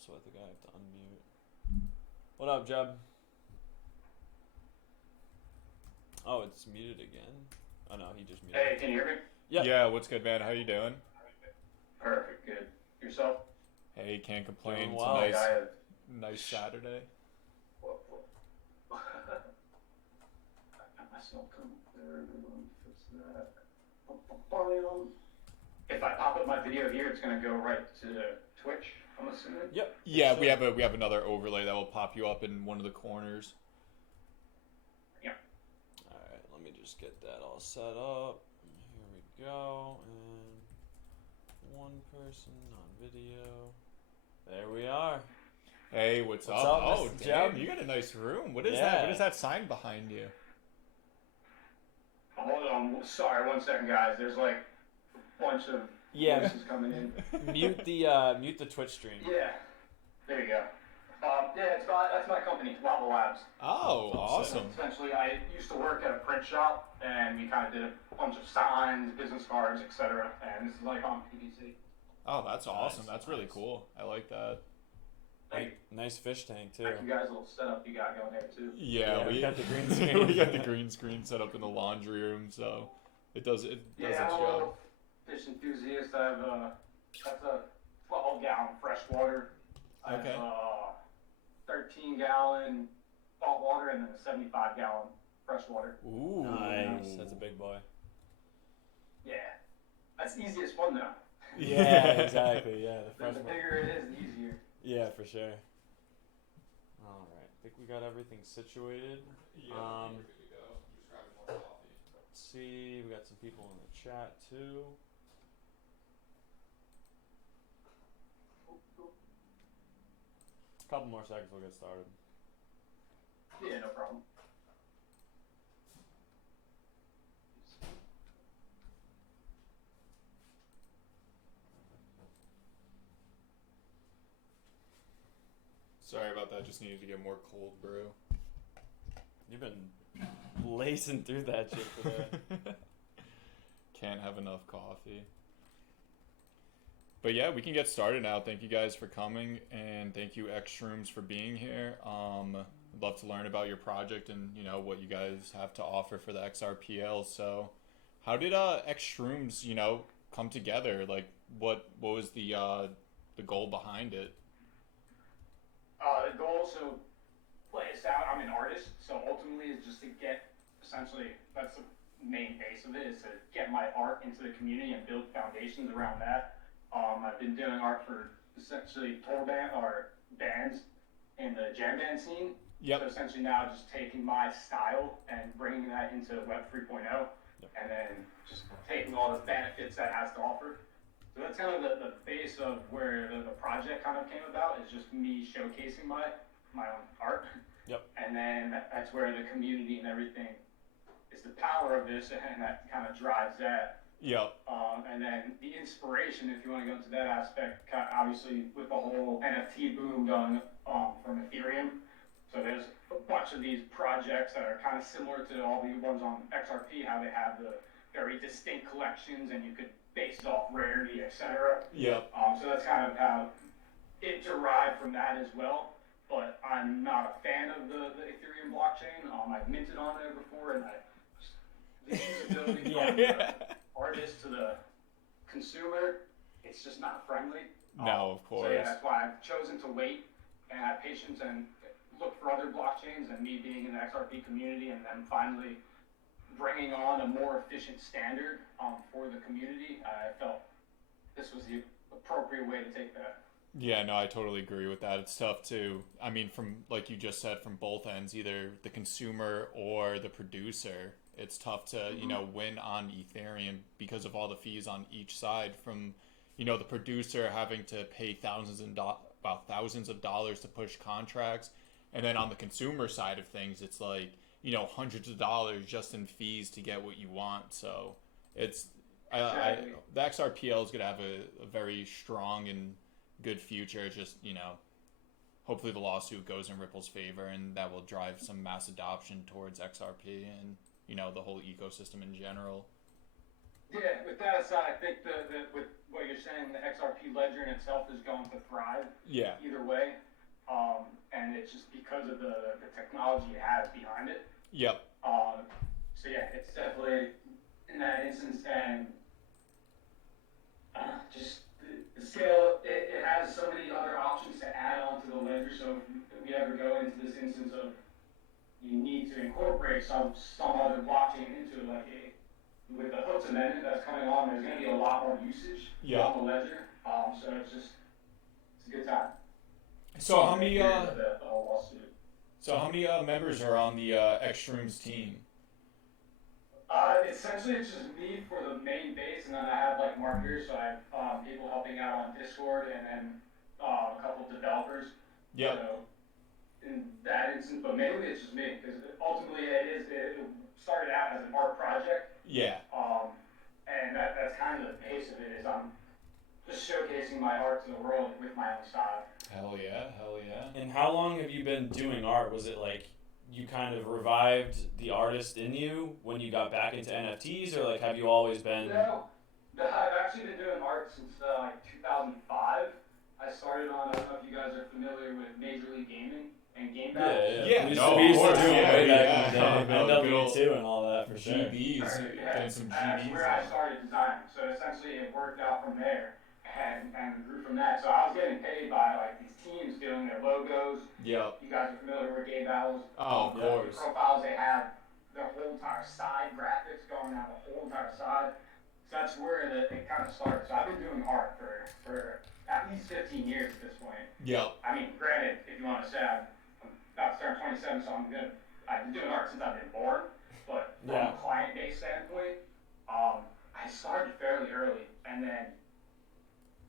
so I think I have to unmute. What up, Jeb? Oh, it's muted again. Oh no, he just muted. Hey, can you hear me? Yep. Yeah, what's good, man? How you doing? Perfect, good. Yourself? Hey, can't complain. Doing It's well. a nice, I have. nice Saturday. Whoa, whoa. I got myself come there. Let me fix that. If I pop up my video here, it's gonna go right to Twitch, I'm assuming. Yep. Yeah, we have another overlay that will pop you up in one of the corners. Yeah. All right, let me just get that all set up. Here we go, and one person on video. There we are. Hey, what's What's up? up, Oh, Mr. damn, Jeb? you got a nice room. What is Yeah. that? What is that sign behind you? Hold on. Sorry, 1 second, guys. There's like a bunch of voices coming in. Mute the Twitch stream. Yeah. There you go. Yeah, that's my company, Lava Labs. Oh, awesome. Essentially, I used to work at a print shop, and we kind of did a bunch of signs, business cards, etc. And this is like on PVC. Oh, that's awesome. Nice, That's really nice. cool. I like that. Thank you. Nice fish tank too. Thank you guys, a little setup you got going there too. Yeah, we got the green we screen. got the green screen set up in the laundry room, so it does its I'm a job. little fish enthusiast. I have that's a 12-gallon freshwater. I Okay. have a 13-gallon saltwater and then a 75-gallon freshwater. Ooh, Nice. That's a big boy. Yeah, that's the easiest one though. Yeah, exactly. Yeah, the The fresh one. bigger it is, the easier. Yeah, for sure. All right, I think we got everything situated. Yeah, Um, you're good to go. Just grabbing more coffee. Let's see, we got some people in the chat too. A couple more seconds, we'll get started. Yeah, no problem. Sorry about that. Just needed to get more cold brew. You've been lacing through that shit today. Can't have enough coffee. But yeah, we can get started now. Thank you guys for coming, and thank you xShrooms for being here. I'd love to learn about your project and what you guys have to offer for the XRPL. So, how did xShrooms come together? Like, what was the goal behind it? The goal, so play this out. I'm an artist, so ultimately is just to get, essentially, that's the main base of it, is to get my art into the community and build foundations around that. I've been doing art for essentially tour band or bands in the jam band scene. Yep. So essentially now just taking my style and bringing that into Web 3.0, and then just taking all the benefits that has to offer. So that's kind of the base of where the project kind of came about, is just me showcasing my own art. Yep. And then that's where the community and everything is the power of this, and that kind of drives that. Yep. And then the inspiration, if you want to go into that aspect, obviously with the whole NFT boom going from Ethereum. So there's a bunch of these projects that are kind of similar to all the ones on XRP, how they have the very distinct collections and you could base it off rarity, etc. Yep. So that's kind of how it derived from that as well. But I'm not a fan of the Ethereum blockchain. I've minted on there before, and the usability from the artist to the consumer, it's just not friendly. No, of course. So yeah, that's why I've chosen to wait and have patience and look for other blockchains, and me being in the XRP community and then finally bringing on a more efficient standard for the community. I felt this was the appropriate way to take that. Yeah, no, I totally agree with that. It's tough too. I mean, from like you just said, from both ends, either the consumer or the producer, it's tough to, win on Ethereum because of all the fees on each side, from, the producer having to pay thousands of dollars to push contracts. And then on the consumer side of things, it's like, hundreds of dollars just in fees to get what you want. So it's, Exactly. the XRPL is going to have a very strong and good future. It's just, hopefully the lawsuit goes in Ripple's favor, and that will drive some mass adoption towards XRP and, the whole ecosystem in general. Yeah, with that aside, I think with what you're saying, the XRP ledger in itself is going to thrive Yeah. either way, and it's just because of the technology it has behind it. Yep. So yeah, it's definitely in that instance, and just the scale. It has so many other options to add onto the ledger. So if we ever go into this instance of you need to incorporate some other blockchain into it, like with the hooks amendment that's coming on, there's going to be a lot more usage on the ledger. So it's a good time. So how many the whole lawsuit. so how many members are on the xShrooms team? Essentially, it's just me for the main base, and then I have like marketers, so I have people helping out on Discord, and then a couple of developers. Yep. So in that instance, but mainly it's just me, because ultimately it started out as an art project. Yeah. And that's kind of the base of it, is I'm just showcasing my art to the world with my own style. Hell yeah. Hell yeah. And how long have you been doing art? Was it like you kind of revived the artist in you when you got back into NFTs, or like have you always been? No, I've actually been doing art since like 2005. I started on, I don't know if you guys are familiar with Major League Gaming and game battles. Yeah, We no, used of to course, do it yeah, way back yeah. in the day. Oh, good old NW2 and all that for sure. GBs, Yeah. done some That's GBs. where I started designing. So essentially it worked out from there and grew from that. So I was getting paid by like these teams doing their logos. Yep. You guys are familiar with game battles. Oh, of course. The profiles, they have the whole entire side graphics going down the whole entire side. So that's where it kind of started. So I've been doing art for at least 15 years at this point. Yep. I mean, granted, if you want to say I'm about to turn 27, so I've been doing art since I've been born, but from a client-based standpoint, I started fairly early, and then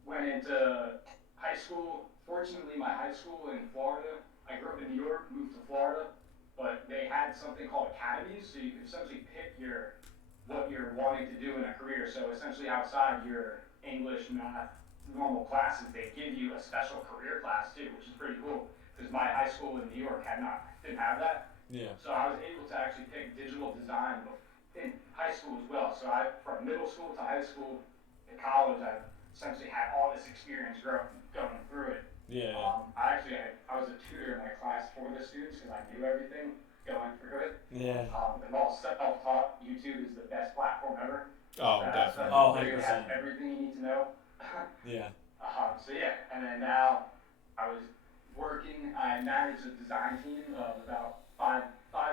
went into high school. Fortunately, my high school in Florida, I grew up in New York, moved to Florida, but they had something called academies, so you could essentially pick what you're wanting to do in a career. So essentially outside your English, math, normal classes, they give you a special career class too, which is pretty cool, because my high school in New York didn't have that. Yeah. So I was able to actually pick digital design in high school as well. So from middle school to high school to college, I essentially had all this experience going through it. Yeah. I was a tutor in my class for the students because I knew everything going through it. Yeah. And all self-taught. YouTube is the best platform ever. Oh, definitely. Oh, It 100%. has everything you need to know. Yeah. So yeah, and then now I was working. I managed a design team of about five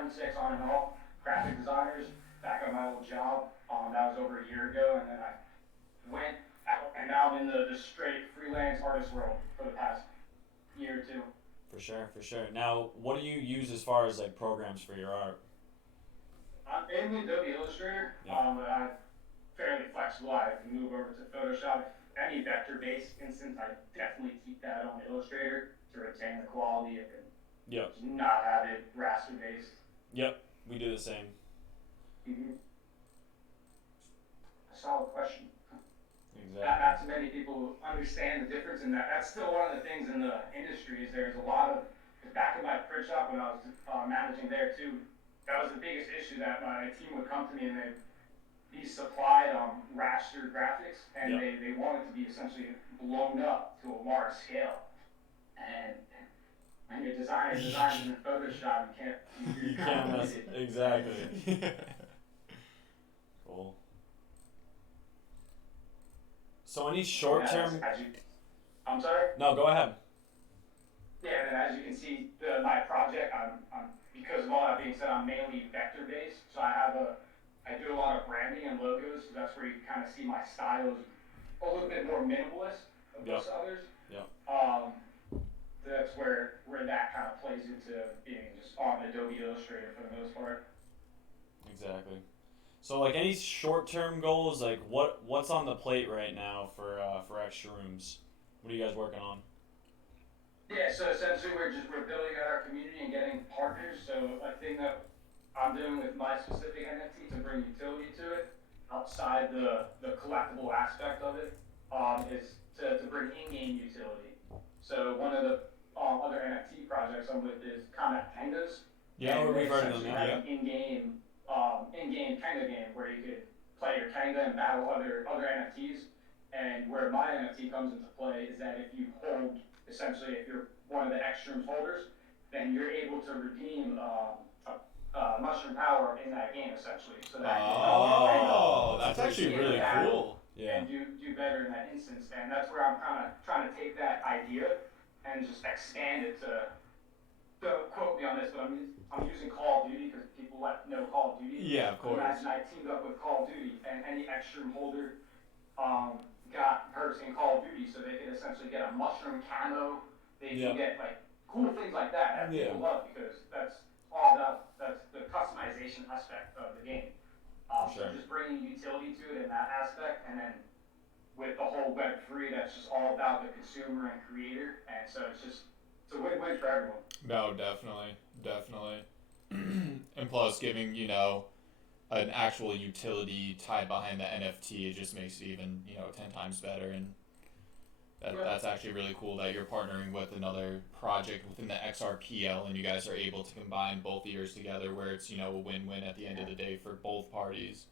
and six on and off graphic designers back at my old job. That was over a year ago, and then I went out, and now I'm in the straight freelance artist world for the past year or two. For sure, for sure. Now, what do you use as far as like programs for your art? I'm mainly Adobe Illustrator, but I'm fairly flexible. I can move over to Photoshop. Any vector-based instance, I definitely keep that on Illustrator to retain the quality and Yep. not have it raster-based. Yep. We do the same. Mm-hmm. A solid question. Exactly. Not too many people understand the difference in that. That's still one of the things in the industry is there's a lot of, back in my print shop when I was managing there too, that was the biggest issue that my team would come to me and they'd be supplied raster graphics and they wanted to be essentially blown up to a large scale. And when you're designing in Photoshop, you can't mess it. Exactly. Cool. So any short-term... I'm sorry? No, go ahead. Yeah, and as you can see, my project, I'm because of all that being said, I'm mainly vector-based. So I do a lot of branding and logos. So that's where you kind of see my style is a little bit more minimalist than most others. Yeah. That's where that kind of plays into being just on Adobe Illustrator for the most part. Exactly. So like any short-term goals, like what's on the plate right now for xShrooms? What are you guys working on? Yeah, so essentially we're building out our community and getting partners. So a thing that I'm doing with my specific NFT to bring utility to it, outside the collectible aspect of it, is to bring in-game utility. So one of the other NFT projects I'm with is Combat Tangas. Yeah, we've heard of them. Yeah. In-game Tenga game where you could play your Kenga and battle other NFTs. And where my NFT comes into play is that if you hold, essentially, if you're one of the xShrooms holders, then you're able to redeem mushroom power in that game, essentially. So that that's actually really cool. Yeah. And do better in that instance. And that's where I'm kind of trying to take that idea and just expand it to, don't quote me on this, but I'm using Call of Duty because people know Call of Duty. Yeah, of course. Imagine I teamed up with Call of Duty, and any xShroom holder got perks in Call of Duty, so they could essentially get a mushroom camo. They can get like cool things like that people love, because that's the customization aspect of the game. So just bringing utility to it in that aspect, and then with the whole Web3, that's just all about the consumer and creator, and so it's a win-win for everyone. No, definitely. And plus, giving, an actual utility tied behind the NFT, it just makes it even, 10 times better. And that's actually really cool that you're partnering with another project within the XRPL, and you guys are able to combine both ears together, where it's, a win-win at the end of the day for both parties.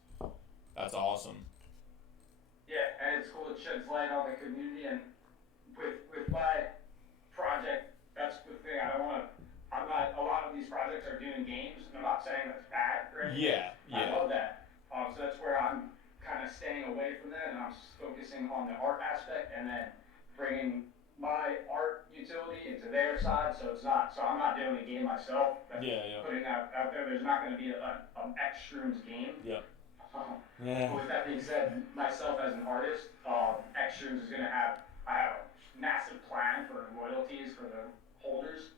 That's awesome. Yeah, and it's cool. It sheds light on the community, and with my project, that's the thing. A lot of these projects are doing games, and I'm not saying that's bad or anything. Yeah. I love that. So that's where I'm kind of staying away from that, and I'm focusing on the art aspect, and then bringing my art utility into their side. So I'm not doing a game myself. Putting out there. There's not going to be an xShrooms game. With that being said, myself as an artist, xShrooms is going to I have a massive plan for royalties for the holders,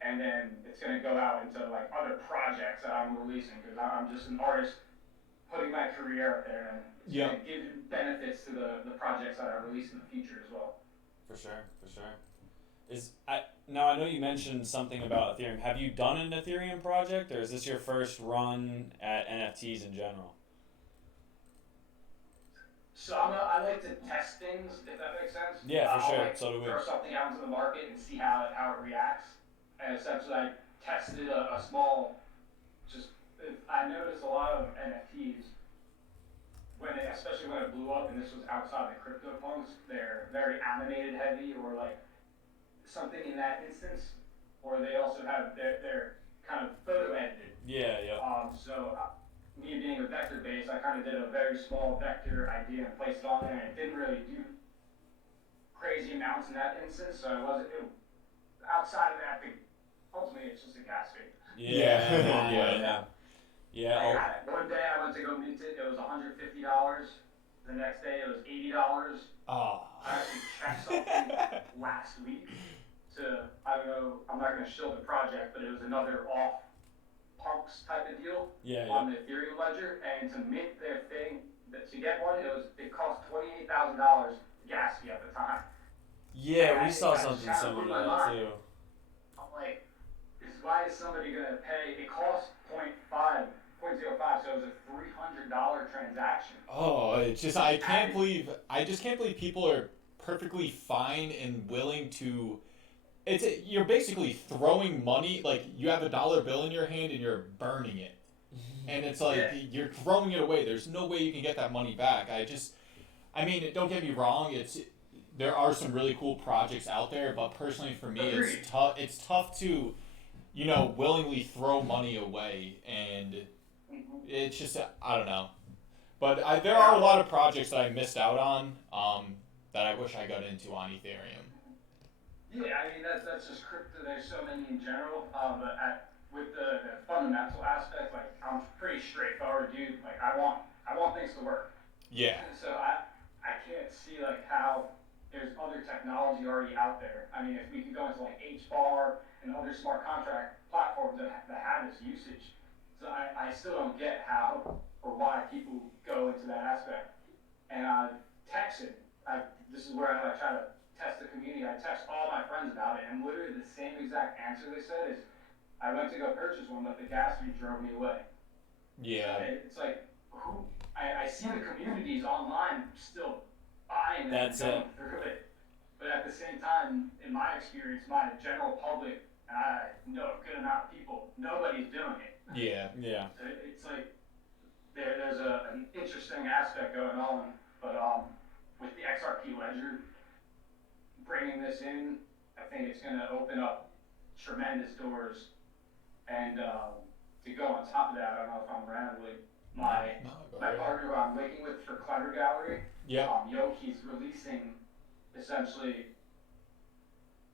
and then it's going to go out into like other projects that I'm releasing, because I'm just an artist putting my career out there, and it's going to give benefits to the projects that I release in the future as well. For sure. Now I know you mentioned something about Ethereum. Have you done an Ethereum project, or is this your first run at NFTs in general? So I like to test things, if that makes sense. Yeah, for sure. Like So do we. Throw something out into the market and see how it reacts. And essentially, I tested a small. I noticed a lot of NFTs especially when it blew up, and this was outside the CryptoPunks. They're very animated heavy, or like something in that instance, or they also have they're kind of photo edited. Yeah. So me being a vector base, I kind of did a very small vector idea and placed it on there, and it didn't really do crazy amounts in that instance. So outside of that, ultimately it's just a gas fee. Yeah. One day I went to go mint it. It was $150. The next day it was $80. Oh. I actually checked something last week I don't know, I'm not going to show the project, but it was another off punks type of deal on the Ethereum ledger, and to mint their thing, to get one, it cost $28,000 gas fee at the time. Yeah, and we saw something similar to that too. I'm like, why is somebody going to pay? It cost 0.05, so it was a $300 transaction. Oh, I just can't believe people are perfectly fine and willing to. You're basically throwing money, like you have a dollar bill in your hand and you're burning it, and it's like you're throwing it away. There's no way you can get that money back. I mean, don't get me wrong. There are some really cool projects out there, but personally for me, it's tough to, willingly throw money away, and it's just, I don't know. But there are a lot of projects that I missed out on that I wish I got into on Ethereum. Yeah, I mean, that's just crypto. There's so many in general, but with the fundamental aspect, like, I'm pretty straightforward dude. Like, I want things to work. Yeah. So I can't see, like, how there's other technology already out there. I mean, if we could go into, like, HBAR and other smart contract platforms that have this usage. So I still don't get how or why people go into that aspect. And I texted. This is where I try to test the community. I text all my friends about it, and literally the same exact answer they said is, I went to go purchase one, but the gas fee drove me away. Yeah. So it's like, I see the communities online still buying it and going through it. But at the same time, in my experience, my general public, and I know a good amount of people, nobody's doing it. Yeah. So it's like, there's an interesting aspect going on, but with the XRP ledger bringing this in, I think it's going to open up tremendous doors. And to go on top of that, I don't know if I'm rambling. My partner who I'm linking with for Clever Gallery, Yoki's releasing essentially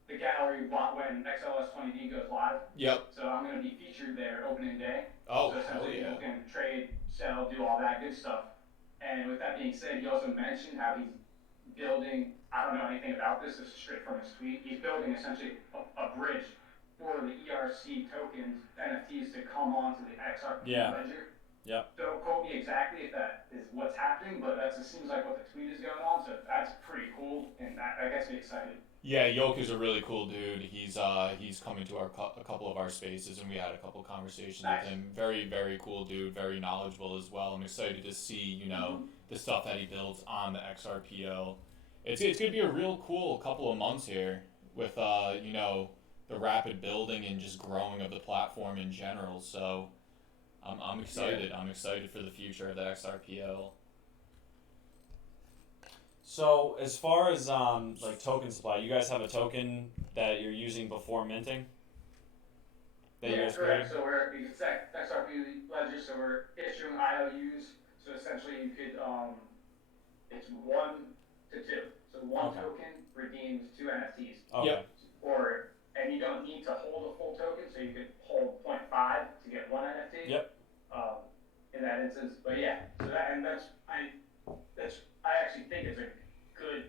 the gallery when XLS 20D goes live. Yep. So I'm going to be featured there opening day. Oh, so essentially people can trade, sell, do all that good stuff. And with that being said, he also mentioned how he's building, I don't know anything about this is straight from his tweet, he's building essentially a bridge for the ERC tokens, NFTs to come onto the XRP ledger. Yeah. Don't quote me exactly if that is what's happening, but it seems like what the tweet is going on, so that's pretty cool, and that gets me excited. Yeah, Yoke is a really cool dude. He's coming to a couple of our spaces, and we had a couple conversations with him. Very, very cool dude, very knowledgeable as well. I'm excited to see, the stuff that he builds on the XRPO. It's going to be a real cool couple of months here with, the rapid building and just growing of the platform in general. So I'm excited. I'm excited for the future of the XRPO. So as far as token supply, you guys have a token that you're using before minting? Correct. So we're XRP ledger, so we're issuing IOUs. So essentially you could it's 1 to 2. So one token redeems 2 NFTs. Okay. Yep. And you don't need to hold a full token, so you could hold 0.5 to get 1 NFT. Yep. In that instance, but yeah, so I actually think it's a good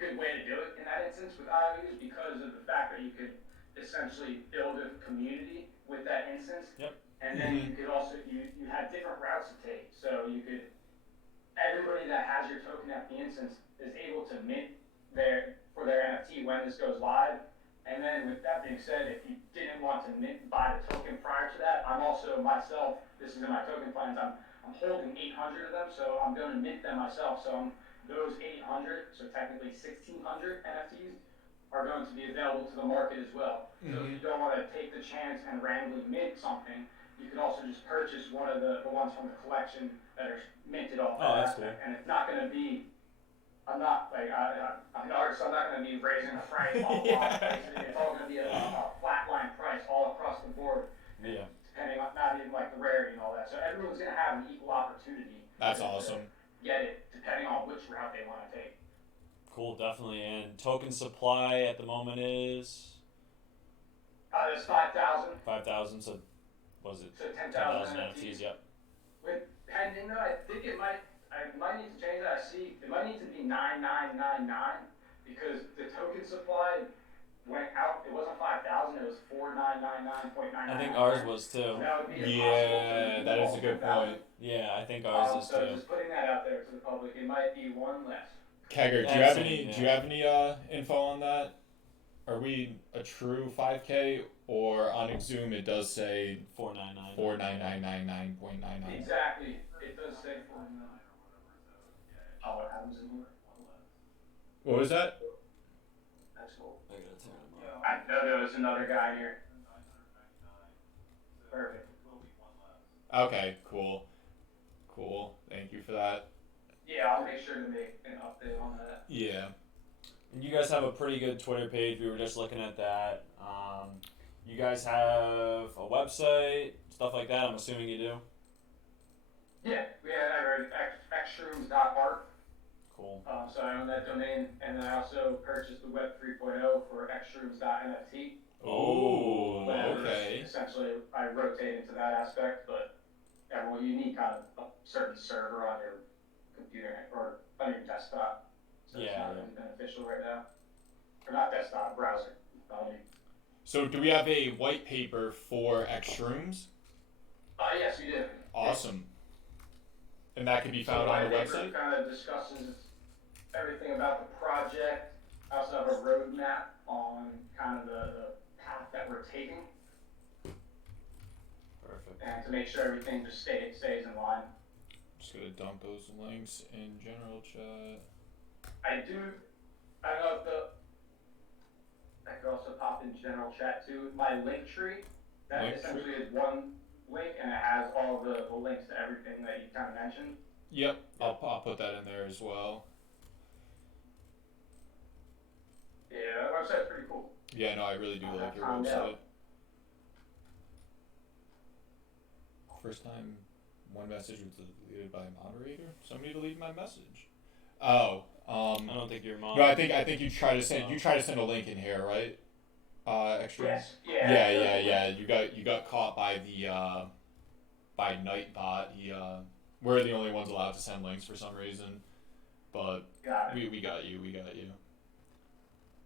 good way to do it in that instance with IOUs because of the fact that you could essentially build a community with that instance. Yep. And then you could also you had different routes to take, so you could everybody that has your token at the instance is able to mint for their NFT when this goes live. And then with that being said, if you didn't want to buy the token prior to that, I'm also myself, this is in my token plans, I'm holding 800 of them, so I'm going to mint them myself. So those 800, so technically 1,600 NFTs, are going to be available to the market as well. So if you don't want to take the chance and randomly mint something, you could also just purchase one of the ones from the collection that are minted off. Oh, that's cool. And it's not going to be I'm not like I'm an artist, so I'm not going to be raising the price all along. It's all going to be a flat line price all across the board. Yeah. Depending on not even like the rarity and all that. So everyone's going to have an equal opportunity. That's awesome. Get it depending on which route they want to take. Cool, definitely. And token supply at the moment is? It's 5,000. 5,000. So was it? So 10,000 NFTs. Yep. With pending though, I think I might need to change that. I see it might need to be 9999 because the token supply went out. It wasn't 5,000. It was 4999.99. I think ours was too. That would be That is a good point. Yeah, I think ours is so too. just putting that out there to the public, it might be one less. Kegger, do you have any info on that? Are we a true 5K or on Exum it does say 49999.99? Exactly. It does say 49. Oh, what happens in here? What was that? That's cool. I gotta turn them on. I know there was another guy here. Perfect. Okay, cool. Thank you for that. Yeah, I'll make sure to make an update on that. Yeah. And you guys have a pretty good Twitter page. We were just looking at that. You guys have a website, stuff like that. I'm assuming you do. Yeah, we had xShrooms.art. Cool. So I own that domain, and then I also purchased the Web 3.0 for xShrooms.nft. Oh, okay. Essentially, I rotate into that aspect, but well, you need kind of a certain server on your computer or on your desktop. So it's not really beneficial right now. Or not desktop, browser. So do we have a white paper for xShrooms? Yes, we do. Awesome. And that can be found on the website? It kind of discusses everything about the project. I also have a roadmap on kind of the path that we're taking. Perfect. And to make sure everything just stays in line. Just gonna dump those links in general chat. I don't know if I could also pop in general chat too. My link tree, that essentially is one link, and it has all the links to everything that you kind of mentioned. Yep, I'll put that in there as well. Yeah, that website's pretty cool. Yeah, no, I really do like your Calm website. down. First time one message was deleted by a moderator. Somebody deleted my message. Oh, I don't think you're no, I think you try to send a link in here, right? Extra. Yes. Yeah. Yeah. You got caught by the by Nightbot. We're the only ones allowed to send links for some reason, but Got it. we got you.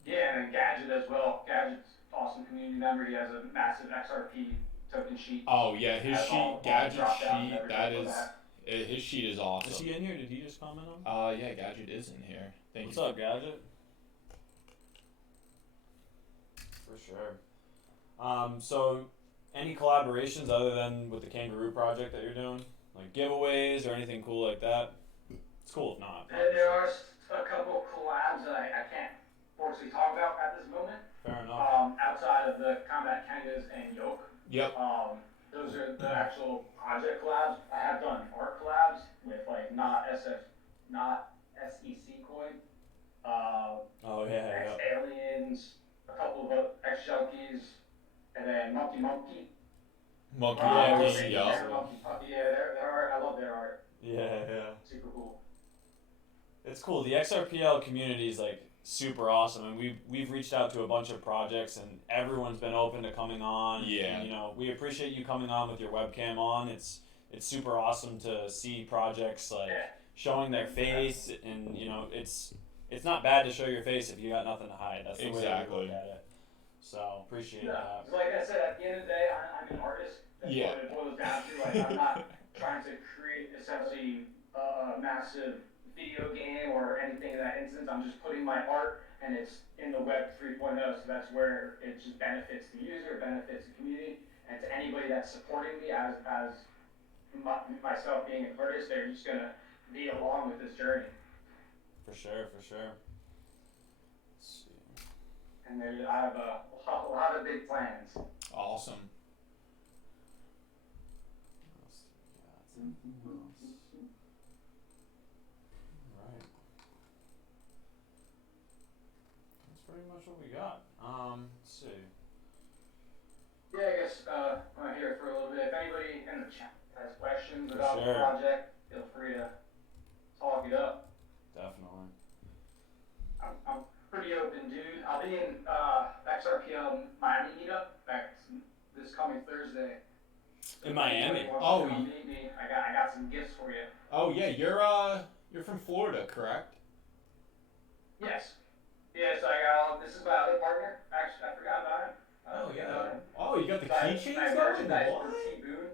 Yeah, and then Gadget as well. Gadget's awesome community member. He has a massive XRP token sheet. Oh yeah, his Has all sheet, Gadget drop-downs and sheet, everything that for is that. his sheet is awesome. Is he in here? Did he just comment on? Yeah, Gadget is in here. Thank What's you. up, Gadget? For sure. So, any collaborations other than with the Kangaroo project that you're doing? Like giveaways or anything cool like that? It's cool if not. There are a couple collabs that I can't fortunately talk about at this moment. Fair enough. Outside of the Combat Kangas and Yoke. Yep. Those are the actual project collabs. I have done art collabs with like not SEC coin. Oh yeah. X Aliens, a couple of X Junkies, and then Monkey. Monkey Yeah, Monkey, yeah. yeah. Monkey. Yeah, their art. I love their art. Yeah. Super cool. It's cool. The XRPL community is like super awesome, and we've reached out to a bunch of projects, and everyone's been open to coming on. Yeah. And, we appreciate you coming on with your webcam on. It's super awesome to see projects like showing their face, and it's not bad to show your face if you got nothing to hide. That's the way we look at it. So appreciate that. Like I said, at the end of the day, I'm an artist. That's what it boils down to. Like I'm not trying to create essentially a massive video game or anything in that instance. I'm just putting my art, and it's in the web 3.0, so that's where it just benefits the user, benefits the community, and to anybody that's supporting me as myself being an artist, they're just gonna be along with this journey. For sure. Let's see. And I have a lot of big plans. Awesome. Right. That's pretty much what we got. Let's see. Yeah, I guess I'm here for a little bit. If anybody in the chat has questions For about sure. the project, feel free to talk it up. Definitely. I'm pretty open, dude. I'll be in XRPL Miami meetup this coming Thursday. So In Miami? if anybody wants Oh, to come meet me, I got some gifts for you. Oh yeah, you're from Florida, correct? Yes. Yeah, so I got all. This is my other partner. Actually, I forgot about him. Oh, you got the So I keychains going? merchandise What? for T-Boone.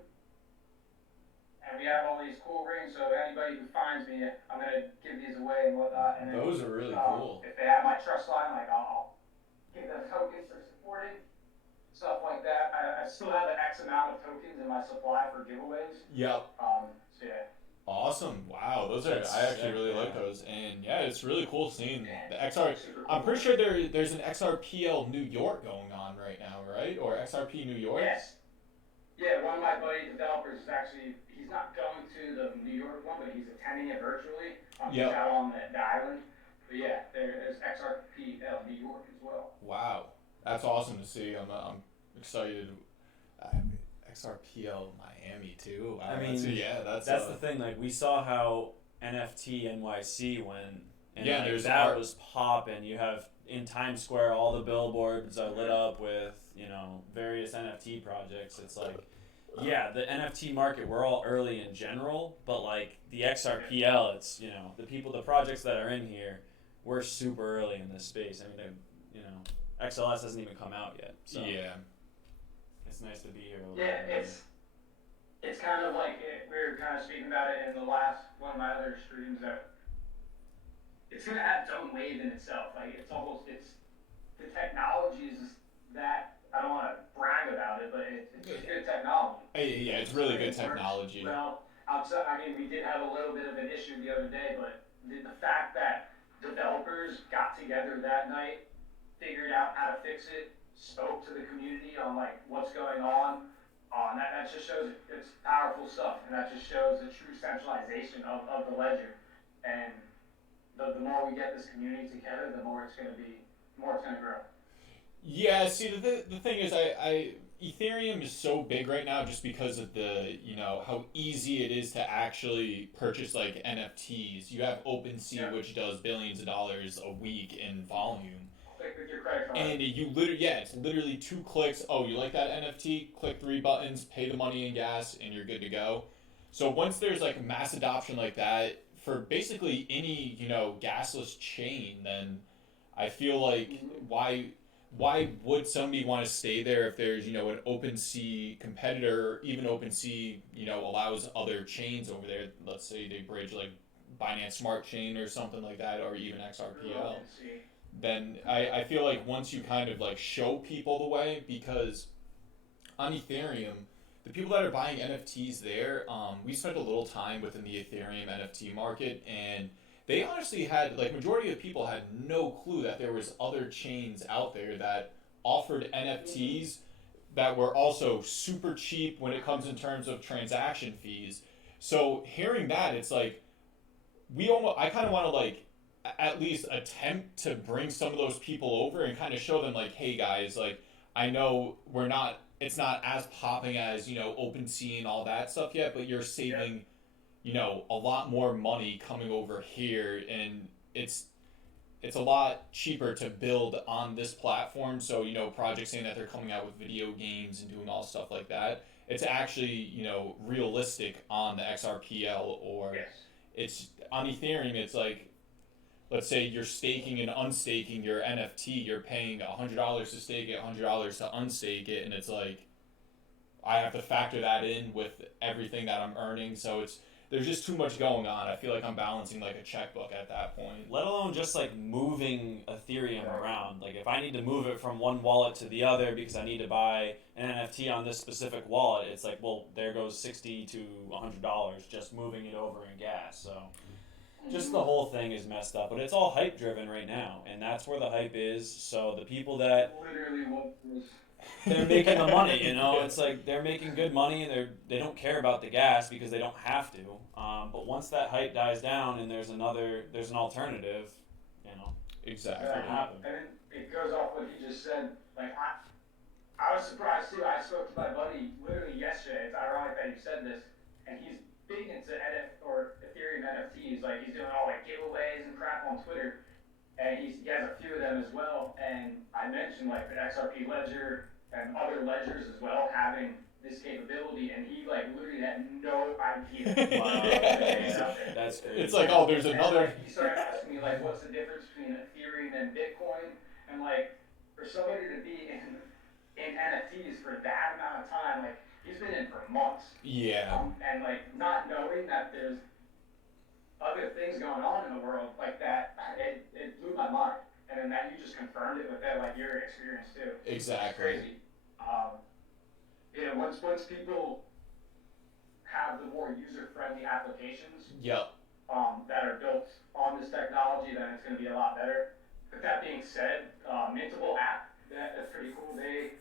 And we have all these cool rings, so anybody who finds me, I'm going to give these away and whatnot. And then, Those are really cool. If they have my trust line, like I'll give them tokens for supporting, stuff like that. I still have an X amount of tokens in my supply for giveaways. Yep. So yeah. Awesome. Wow, those are. That's I actually sick, really yeah. like those, and yeah, it's really cool seeing the XR. Super cool. I'm pretty sure there's an XRPL New York going on right now, right? Or XRP New York. Yes. Yeah, one of my buddy developers is actually, he's not going to the New York one, but he's attending it virtually. He's Yep. out on the island. But yeah, there's XRPL New York as well. Wow, that's awesome to see. I'm excited. XRPL Miami too. Wow, I mean, that's the thing. Like we saw how NFT NYC went, and Yeah, like, there's that art. was popping. You have in Times Square, all the billboards are lit up with various NFT projects. It's like, yeah, the NFT market, we're all early in general, but like the XRPL, it's the projects that are in here, we're super early in this space. I mean, XLS hasn't even come out yet, so yeah. it's nice to be here. A little Yeah, bit. it's kind of like we were kind of speaking about it in the last one of my other streams that it's gonna have its own wave in itself. Like it's the technology is that I don't want to brag about it, but it's just good technology. Yeah, it's really good technology. Well, outside, we did have a little bit of an issue the other day, but the fact that developers got together that night, figured out how to fix it, spoke to the community on like what's going on, And that just shows it's powerful stuff, and that just shows the true centralization of the ledger. And the more we get this community together, the more it's going to be, the more it's going to grow. Yeah, see, the thing is, I Ethereum is so big right now just because of the, how easy it is to actually purchase, like, NFTs. You have OpenSea, which does billions of dollars a week in volume. Like with your credit card. And it's literally 2 clicks. Oh, you like that NFT? Click 3 buttons, pay the money in gas, and you're good to go. So once there's, like, mass adoption like that, for basically any, gasless chain, then I feel like why would somebody want to stay there if there's, an OpenSea competitor, even OpenSea, allows other chains over there. Let's say they bridge like Binance Smart Chain or something like that, or even XRPL. Then I feel like once you kind of like show people the way, because on Ethereum, the people that are buying NFTs there, we spent a little time within the Ethereum NFT market, and they honestly had, like, majority of people had no clue that there was other chains out there that offered NFTs that were also super cheap when it comes in terms of transaction fees. So hearing that, it's like, I kind of want to, like, at least attempt to bring some of those people over and kind of show them, like, hey guys, like, I know it's not as popping as, OpenSea and all that stuff yet, but you're saving, a lot more money coming over here, and it's a lot cheaper to build on this platform. So, projects saying that they're coming out with video games and doing all stuff like that, it's actually, realistic on the XRPL, or it's on Ethereum. It's like, let's say you're staking and unstaking your NFT, you're paying $100 to stake it, $100 to unstake it, and it's like, I have to factor that in with everything that I'm earning, so there's just too much going on. I feel like I'm balancing like a checkbook at that point. Let alone just like moving Ethereum around. Like if I need to move it from one wallet to the other because I need to buy an NFT on this specific wallet, it's like, well, there goes $60 to $100 just moving it over in gas. So just the whole thing is messed up. But it's all hype driven right now, and that's where the hype is. So the people that literally they're making the money, it's like they're making good money, and they don't care about the gas because they don't have to. But once that hype dies down and there's an alternative, exactly. And it goes off what you just said. Like I was surprised too. I spoke to my buddy literally yesterday. It's ironic that you said this, and he's big into Ethereum NFTs. Like he's doing all like giveaways and crap on Twitter. And he has a few of them as well. And I mentioned like the XRP ledger and other ledgers as well having this capability, and he like literally had no idea. Wow. That's crazy. It's like, oh, there's another. He started asking me like, what's the difference between Ethereum and Bitcoin? And like, for somebody to be in NFTs for that amount of time, like he's been in for months. Yeah. And like not knowing that there's other things going on in the world like that, it blew my mind. And then that you just confirmed it with that, like your experience too. Exactly. It's crazy. Once people have the more user-friendly applications Yep. that are built on this technology, then it's going to be a lot better. But that being said, Mintable app, that's pretty cool. They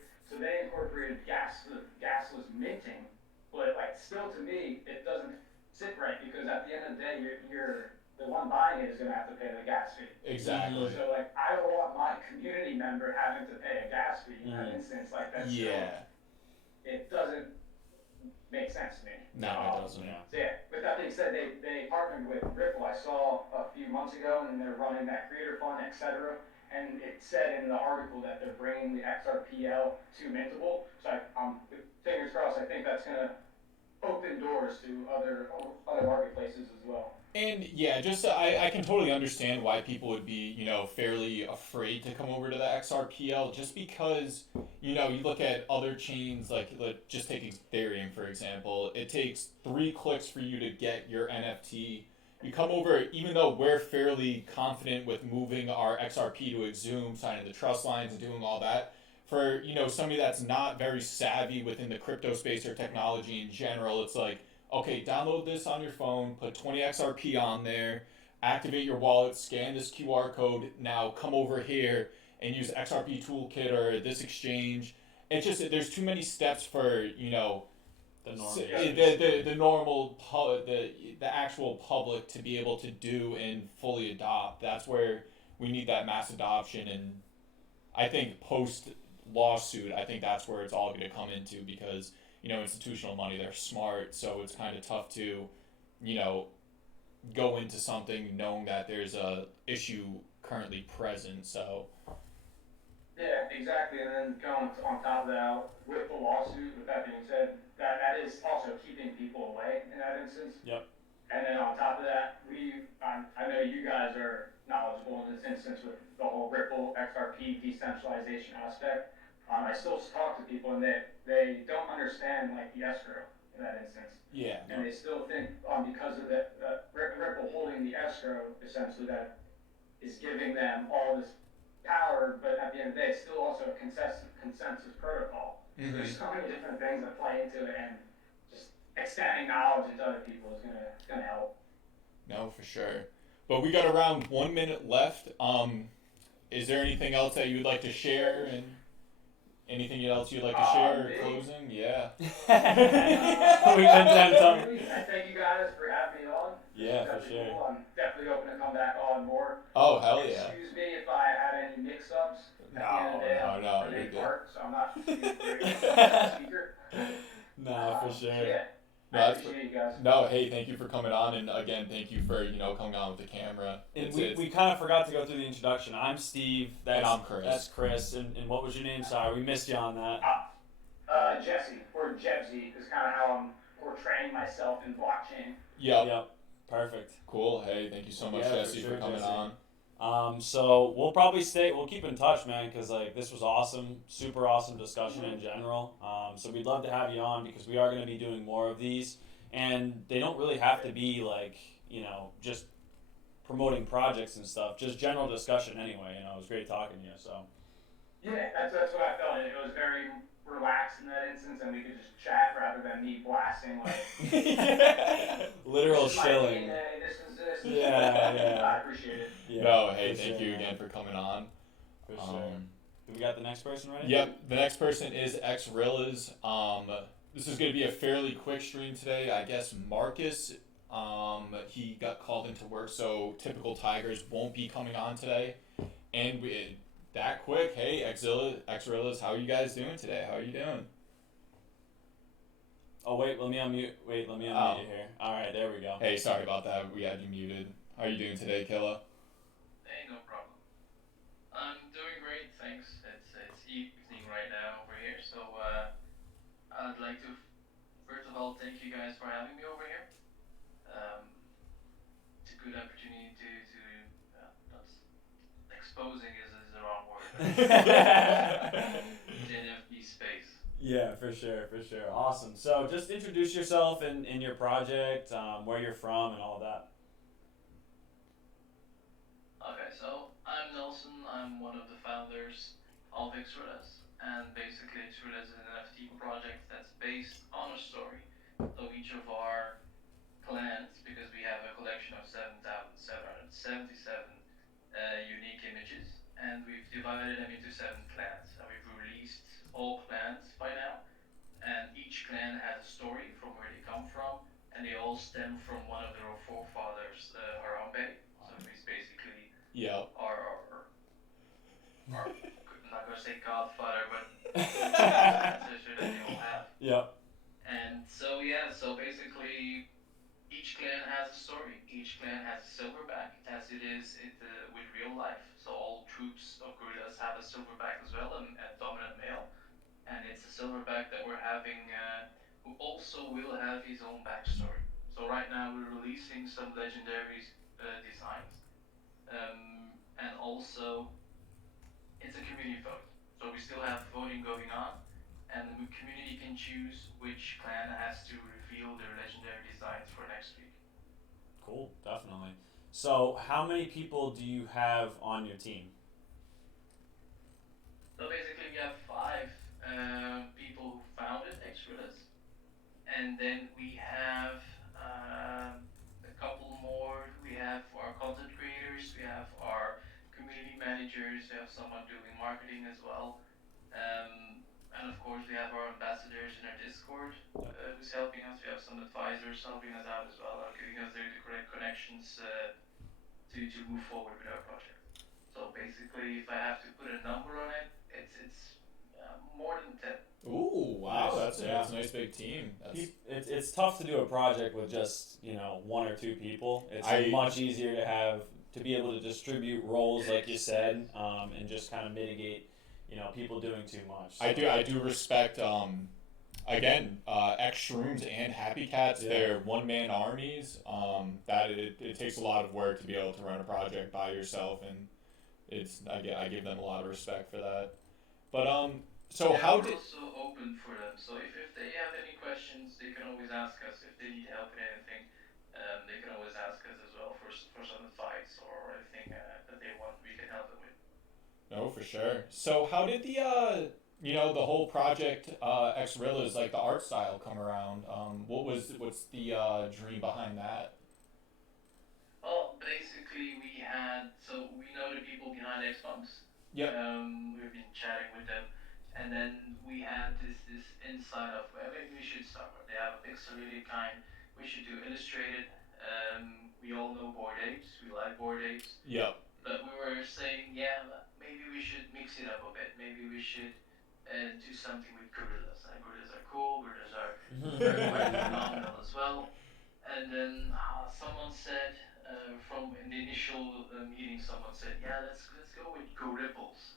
incorporated gasless minting, but like still to me, it doesn't sit right, because at the end of the day, you're the one buying it is going to have to pay the gas fee. Exactly. So like, I don't want my community member having to pay a gas fee in that instance. Like that's it doesn't make sense to me. No, it doesn't. So yeah, with that being said, they partnered with Ripple. I saw a few months ago, and they're running that creator fund, etc. And it said in the article that they're bringing the XRPL to Mintable. So fingers crossed. I think that's going to open doors to other marketplaces as well. And yeah, just I can totally understand why people would be, fairly afraid to come over to the XRPL, just because, you look at other chains, like just take Ethereum, for example. It takes 3 clicks for you to get your NFT. You come over, even though we're fairly confident with moving our XRP to Exum, signing the trust lines and doing all that, for, somebody that's not very savvy within the crypto space or technology in general, it's like, okay, download this on your phone, put 20 XRP on there, activate your wallet, scan this QR code, now come over here and use XRP Toolkit or this exchange, it's just there's too many steps for The s- normal. the normal the actual public to be able to do and fully adopt. That's where we need that mass adoption, and I think post lawsuit, I think that's where it's all going to come into because institutional money, they're smart, so it's kind of tough to you know go into something knowing that there's a issue currently present. So Yeah, exactly. And then going on top of that, with the lawsuit, with that being said, that is also keeping people away in that instance. Yep. And then on top of that, I know you guys are knowledgeable in this instance with the whole Ripple XRP decentralization aspect. I still talk to people and they don't understand like the escrow in that instance. yeah, And they still think because of the Ripple holding the escrow, essentially that is giving them all this power, but at the end of the day, it's still also a consensus protocol. So there's so many different things that play into it, and just extending knowledge into other people is gonna help. no, for sure. But we got around 1 minute left. Is there anything else that you'd like to share, and anything else you'd like to share or closing? Yeah. We couldn't I thank you guys for having me on. Yeah, for That's sure. cool. I'm definitely open to come back on more. Oh, hell yeah. Excuse me if I had any mix-ups. At the end of the day, I'm No, a you're big good. part, so I'm not too great as a speaker. No, for sure. Yeah, No, I that's appreciate you guys. No, hey, thank you for coming on, and again, thank you for coming on with the camera. And we kind of forgot to go through the introduction. I'm Steve. And I'm Chris. That's Chris. And what was your name? Sorry, we missed you on that. Jesse, or Jebsy, is kind of how I'm portraying myself in blockchain. Yep. Perfect. Cool. Hey, thank you so much, Yeah, for Jesse, sure, for coming Jesse. on. So we'll keep in touch, man, because like this was awesome, super awesome discussion in general. So we'd love to have you on because we are going to be doing more of these, and they don't really have to be like just promoting projects and stuff, just general discussion anyway. It was great talking to you. So Yeah, that's what I felt. It was very relaxed in that instance, and we could just chat rather than me blasting like literal this is my shilling. DNA, this is this. Yeah. I appreciate it. Yeah, No, hey, for thank sure, you man. again for coming on. For sure. Do we got the next person ready? Yep, the next person is Xrillaz. This is going to be a fairly quick stream today. I guess Marcus, he got called into work, so typical Tigers won't be coming on today. And that quick, hey, Xrillaz, how are you guys doing today? How are you doing? Oh wait, let me unmute. You here. All right, there we go. Hey, sorry about that. We had you muted. How are you doing today, Killa? Hey, no problem. I'm doing great, thanks. It's evening right now over here, so I'd like to first of all thank you guys for having me over here. It's a good opportunity to that's exposing is the wrong word. The NFT space. Yeah, for sure. Awesome. So just introduce yourself and your project, where you're from, and all of that. Okay, so I'm Nelson. I'm one of the founders of Xrillaz, and basically Xrillaz is an NFT project that's based on a story. So each of our clans, because we have a collection of 7,777 unique images, and we've divided them into 7 clans, and we've released all clans by now, and each clan has a story from where they come from, and they all stem from one of their forefathers, Harambe. So he's basically Yep. our I'm not gonna say godfather, but ancestor that they all have. Yep. And so basically each clan has a story. Each clan has a silverback, as it is with real life. So all troops of gorillas have a silverback as well, and a dominant male. And it's a silverback that we're having, who also will have his own backstory. So right now we're releasing some legendary designs. And also, it's a community vote. So we still have voting going on, and the community can choose which clan has to reveal their legendary designs for next week. Cool, definitely. So how many people do you have on your team? So basically we have 5 people who founded Xrillaz, and then we have a couple more. We have our content creators, we have our community managers, we have someone doing marketing as well, And of course, we have our ambassadors in our Discord who's helping us. We have some advisors helping us out as well, giving us the correct connections to move forward with our project. So basically, if I have to put a number on it, it's more than 10. Ooh, wow, Nice. that's a nice big team. It's tough to do a project with just one or two people. It's much easier to have to be able to distribute roles like you said, and just kind of mitigate people doing too much. So. I do respect again, xShrooms and Happy Cats, they're one-man armies. That it takes a lot of work to be able to run a project by yourself, and I give them a lot of respect for that. But so yeah, how we're did also open for them. So if they have any questions, they can always ask us. If they need help with anything, they can always ask us as well for some advice or anything that they want. We can help them with. No, for sure. So how did the the whole project Xrillaz, like the art style, come around? What's the dream behind that? Well, basically, we know the people behind Xbox. Yep. We've been chatting with them, and then we had this insight of well, maybe we should start. They have a pixelated kind. We should do illustrated. We all know board apes. We like board apes. Yep. But we were saying, yeah, maybe we should mix it up a bit. Maybe we should do something with gorillas. Gorillas are cool. Gorillas are quite phenomenal as well. And then someone said, from in the initial meeting, someone said, yeah, let's go with go ripples.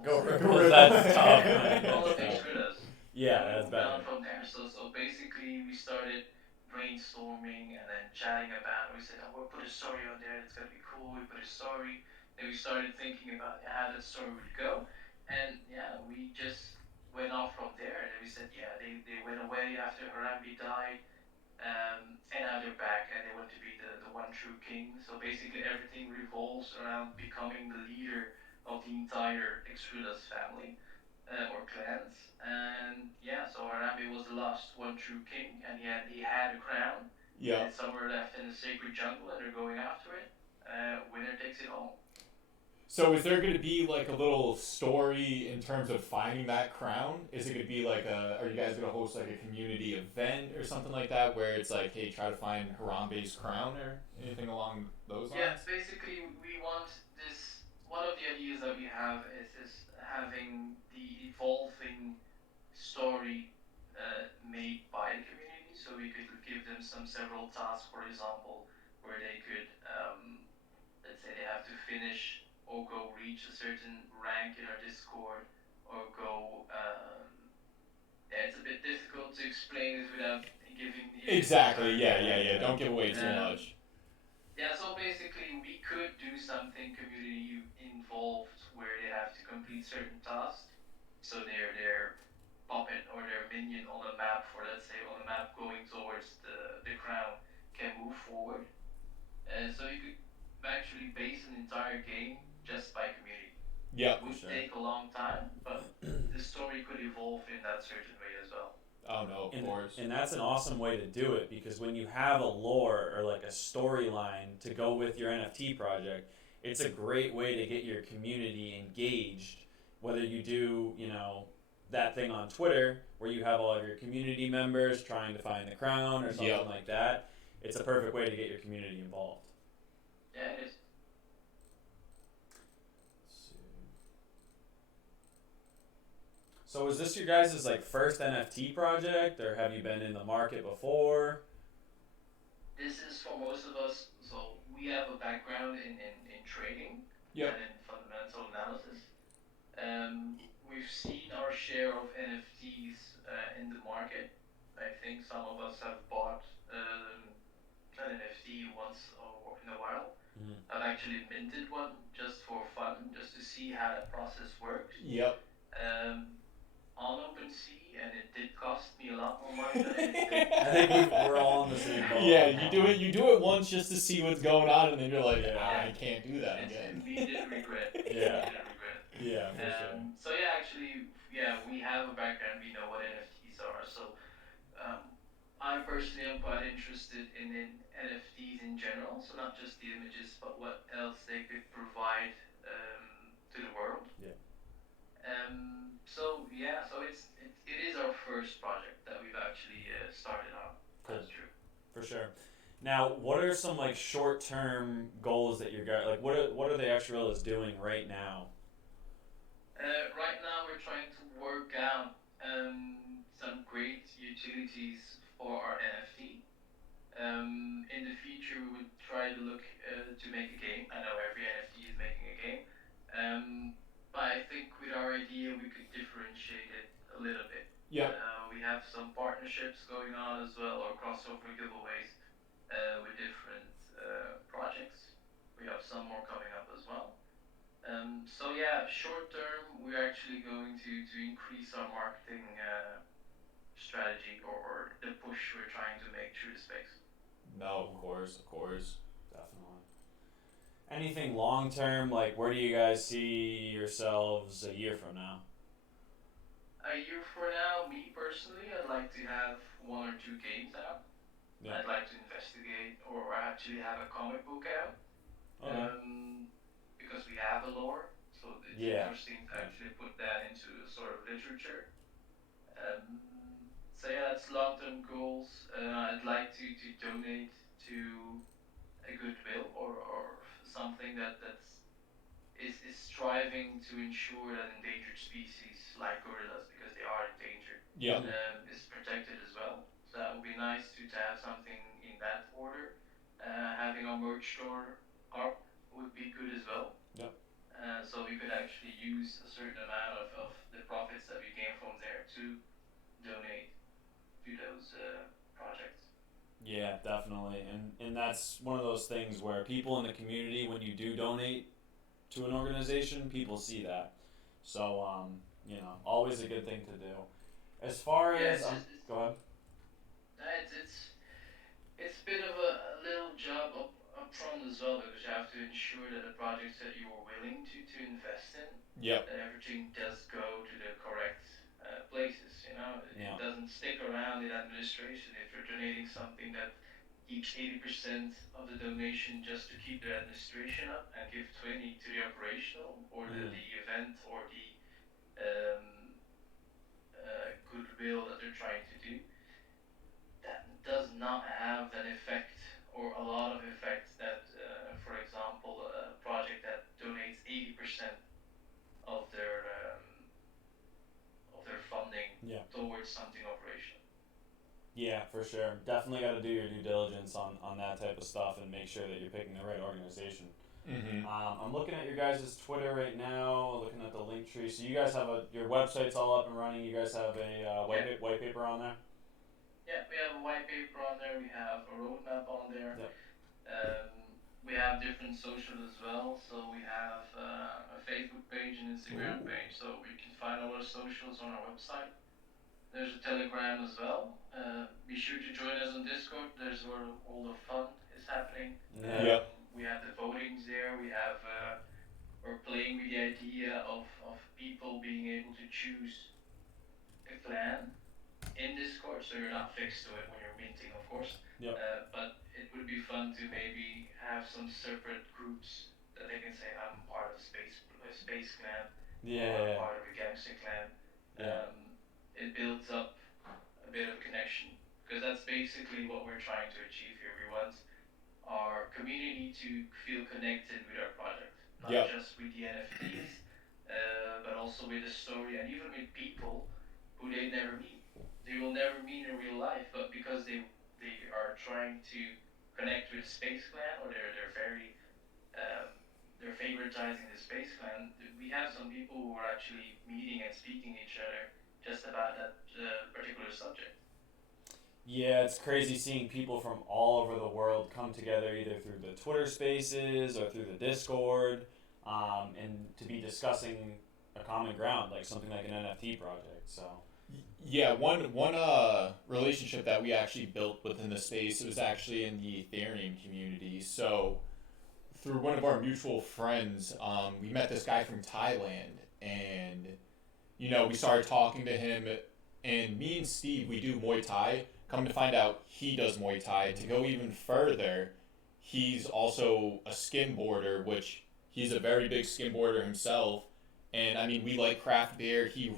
Go ripples. That's tough. All of these gorillas. Yeah, that's down bad. from there. So basically, we started brainstorming and then chatting about. We said, oh, we'll put a story on there. It's gonna be cool. We put a story. Then we started thinking about how that story would go, and yeah, we just went off from there. And then we said, yeah, they went away after Harambe died, and now they're back and they want to be the one true king. So basically, everything revolves around becoming the leader of the entire Xrillaz family or clans. And yeah, so Harambe was the last one true king, and he had a crown. Yeah. And it's somewhere left in the sacred jungle, and they're going after it. Winner takes it all. So is there going to be like a little story in terms of finding that crown? Is it going to be like are you guys going to host like a community event or something like that where it's like, hey, try to find Harambe's crown or anything along those lines? Yeah, basically we want this. One of the ideas that we have is having the evolving story made by the community, so we could give them several tasks, for example, where they could, let's say, they have to finish or go reach a certain rank in our Discord, or go. Yeah, it's a bit difficult to explain it without giving. Exactly. Yeah. Don't give away too much. Yeah, so basically we could do something community involved where they have to complete certain tasks. So their puppet or their minion on a map, for let's say on a map going towards the crown, can move forward. So you could actually base an entire game just by community. Yeah. It would take a long time, but the story could evolve in that certain way as well. Oh no, of course. And that's an awesome way to do it, because when you have a lore or like a storyline to go with your NFT project, it's a great way to get your community engaged. Whether you do, that thing on Twitter where you have all of your community members trying to find the crown or something like that, it's a perfect way to get your community involved. Yeah, it is. So is this your guys' like first NFT project, or have you been in the market before? This is for most of us. So we have a background in trading and in fundamental analysis. We've seen our share of NFTs in the market. I think some of us have bought an NFT once or in a while. Mm-hmm. I've actually minted one just for fun, just to see how that process works. Yep. On OpenSea, and it did cost me a lot more money than anything. I think we're all in the same boat. Yeah, you do it once just to see what's going on, and then you're like, I can't do that It's again. immediate regret. Yeah. Immediate regret. Yeah, for sure. So yeah, actually, we have a background. We know what NFTs are. So I personally am quite interested in NFTs in general. So not just the images, but what else they could provide to the world. Yeah. So yeah, so it is our first project that we've actually started on. Cool. That's true. For sure. Now, what are some like short-term goals that you're like? What are the Xrillaz doing right now? Right now, we're trying to work out some great utilities for our NFT. In the future, we would try to look to make a game. I know every NFT is making a game, um, but I think with our idea, we could differentiate it a little bit. Yep. We have some partnerships going on as well, or crossover giveaways with different projects. We have some more coming up as well. So yeah, short term, we're actually going to increase our marketing strategy or the push we're trying to make through the space. No, of course, definitely. Anything long term, like where do you guys see yourselves a year from now? A year for now, me personally, I'd like to have one or two games out. Yeah. I'd like to investigate or actually have a comic book out. Okay. Because we have a lore, so it's Yeah. interesting to actually put that into a sort of literature. Um, so yeah, that's long-term goals. I'd like to donate to a goodwill or something that is striving to ensure that endangered species like gorillas, because they are endangered, Yep. is protected as well. So that would be nice to have something in that order. Having our merch store up would be good as well. Yep. So we could actually use a certain amount of the profits that we gain from there to donate to those projects. Yeah, definitely. And that's one of those things where people in the community, when you do donate to an organization, people see that. So, always a good thing to do. As far Yeah, as go ahead. it's a bit of a little job up front as well, because you have to ensure that the projects that you are willing to invest in, Yep. that everything does go to the correct places. Yeah. It doesn't stick around in administration. If you're donating something that keeps 80% of the donation just to keep the administration up and give 20 to the operational or the event or the um, goodwill that they're trying to do, that does not have that effect or a lot of effect that, for example, a project that donates 80% of their funding Yeah. towards something operational. Yeah, for sure. Definitely got to do your due diligence on that type of stuff and make sure that you're picking the right organization. Mm-hmm. I'm looking at your guys' Twitter right now, looking at the link tree. So you guys have your website's all up and running. You guys have a white paper on there? Yeah, we have a white paper on there. We have a roadmap on there. Yep. We have different socials as well. So we have a Facebook page and Instagram page. So you can find all our socials on our website. There's a Telegram as well. Be sure to join us on Discord. There's where all the fun is happening. Yeah. We have the votings there. We're playing with the idea of people being able to choose a clan in Discord, so you're not fixed to it when you're minting, of course. Yep. But it would be fun to maybe have some separate groups that they can say, I'm part of a space clan, or I'm part of a gangster clan. Yeah. It builds up a bit of a connection, because that's basically what we're trying to achieve here. We want our community to feel connected with our project, not just with the NFTs, but also with the story and even with people who they never meet. They will never meet in real life, but because they are trying to connect with the Space Clan, or they're favoritizing the Space Clan. We have some people who are actually meeting and speaking each other just about that particular subject. Yeah, it's crazy seeing people from all over the world come together either through the Twitter Spaces or through the Discord, and to be discussing a common ground, like something like an NFT project. So. Yeah, one relationship that we actually built within the space, it was actually in the Ethereum community. So through one of our mutual friends, we met this guy from Thailand, and we started talking to him, and me and Steve, we do Muay Thai. Come to find out, he does Muay Thai. To go even further, he's also a skimboarder, which he's a very big skimboarder himself, And I mean, we like craft beer. He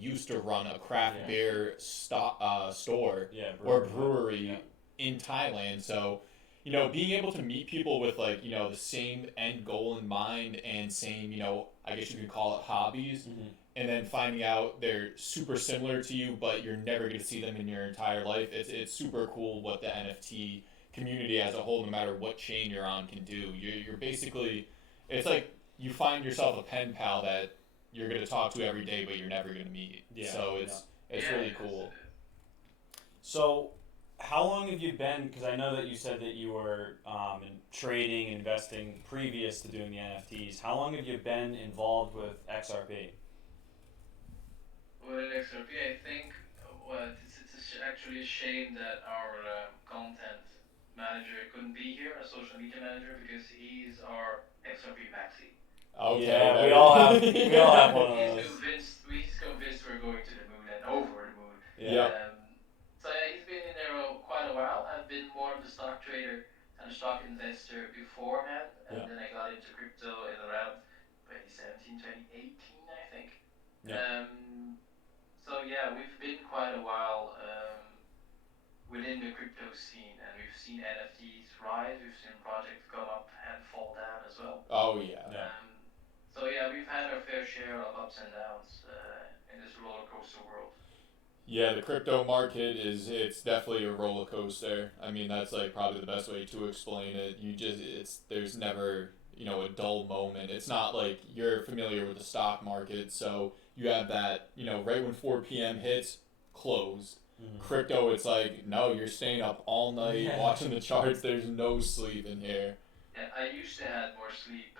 used to run a craft beer store or brewery in Thailand. So, being able to meet people with like, the same end goal in mind and same, I guess you could call it hobbies, and then finding out they're super similar to you, but you're never going to see them in your entire life. It's super cool what the NFT community as a whole, no matter what chain you're on, can do. You're basically, it's like you find yourself a pen pal that you're going to talk to every day, but you're never going to meet. So it's really cool. So how long have you been, because I know that you said that you were in trading, investing previous to doing the NFTs. How long have you been involved with XRP? With XRP, I think, it's actually a shame that our content manager couldn't be here, our social media manager, because he's our XRP maxi. Okay. Yeah, we all have one of those. He's convinced we're going to the moon and over the moon. Yeah. So yeah, he's been in there quite a while. I've been more of a stock trader and a stock investor beforehand, and then I got into crypto in around 2017, 2018, I think. So yeah, we've been quite a while within the crypto scene, and we've seen NFTs rise, we've seen projects come up and fall down as well. Oh yeah. So yeah, we've had our fair share of ups and downs in this roller coaster world. Yeah, the crypto market it's definitely a roller coaster. I mean, that's like probably the best way to explain it. There's never, a dull moment. It's not like you're familiar with the stock market, so you have that, right when 4 p.m. hits, closed. Crypto, it's like, no, you're staying up all night watching the charts. There's no sleep in here. Yeah, I used to have more sleep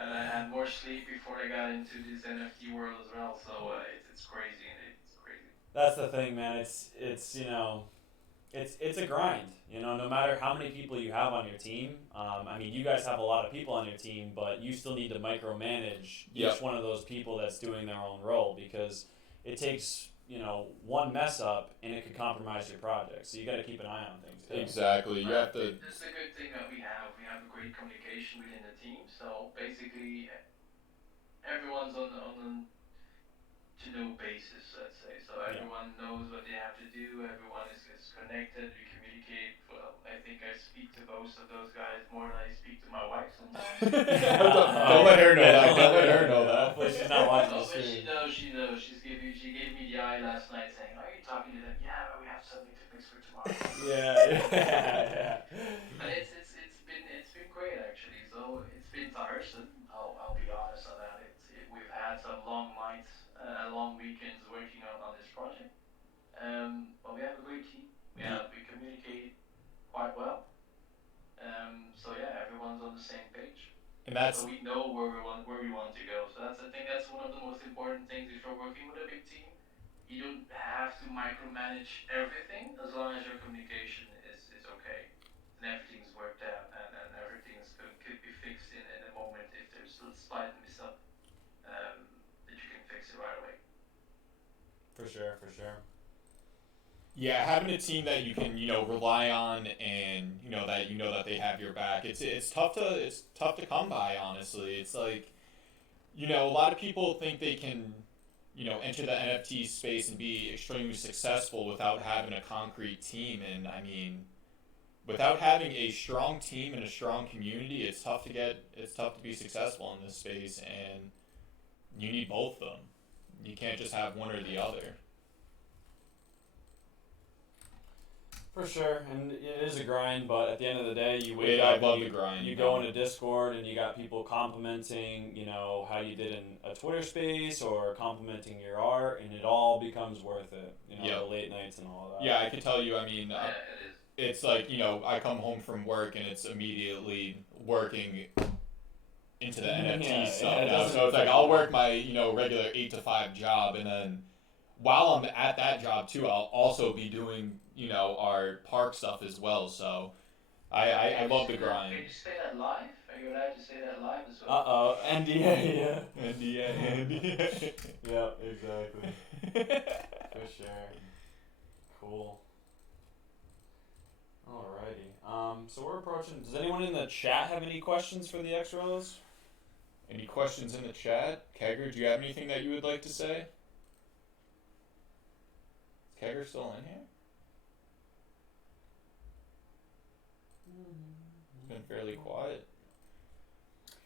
and I had more sleep before I got into this NFT world as well. So it's crazy. It's crazy. That's the thing, man. It's a grind. No matter how many people you have on your team. I mean, you guys have a lot of people on your team, but you still need to micromanage each one of those people that's doing their own role, because it takes one mess up and it could compromise your project. So you got to keep an eye on things too. Exactly. You have to. That's the good thing that we have. We have a great communication within the team. So basically, everyone's on to know basis, let's say. So everyone knows what they have to do. Everyone is connected. We communicate. Well, I think I speak to most of those guys more than I speak to my wife sometimes. Don't let her know that. Don't let her know that. Hopefully she's not watching Oh, the but stream. she knows. She gave me the eye last night saying, "Are you talking to them?" Yeah, we have something to fix for tomorrow. Yeah. But it's been great actually. So it's been tiresome. I'll be honest about it. We've had some long nights, long weekends working on this project. But we have a great team. We communicate quite well. So yeah, everyone's on the same page. And that's. So we know where we want to go. So I think that's one of the most important things if you're working with a big team. You don't have to micromanage everything as long as your communication is okay. And everything's worked out and everything could be fixed in a moment if there's a slight miss up, that you can fix it right away. For sure. Yeah, having a team that you can, rely on, and that they have your back. It's tough to come by, honestly. It's like, a lot of people think they can, enter the NFT space and be extremely successful without having a concrete team. And I mean, without having a strong team and a strong community, it's tough to be successful in this space, and you need both of them. You can't just have one or the other. For sure, and it is a grind, but at the end of the day, you wake I up, love the grind. You go into Discord, and you got people complimenting, how you did in a Twitter space, or complimenting your art, and it all becomes worth it. The late nights and all that. Yeah, I can tell you. I mean, Yeah, it is. it's like, I come home from work and it's immediately working into the NFT stuff now. So it's like I'll work my regular 8 to 5 job, and then while I'm at that job too, I'll also be doing our park stuff as well. So I love the grind. Can you say that live? Are you allowed to say that live as well? NDA, NDA. Yeah, exactly. For sure. Cool. Alrighty. So we're approaching. Does anyone in the chat have any questions for the Xrillaz? Any questions in the chat? Kegger, do you have anything that you would like to say? Is Kegger still in here? It's been fairly quiet.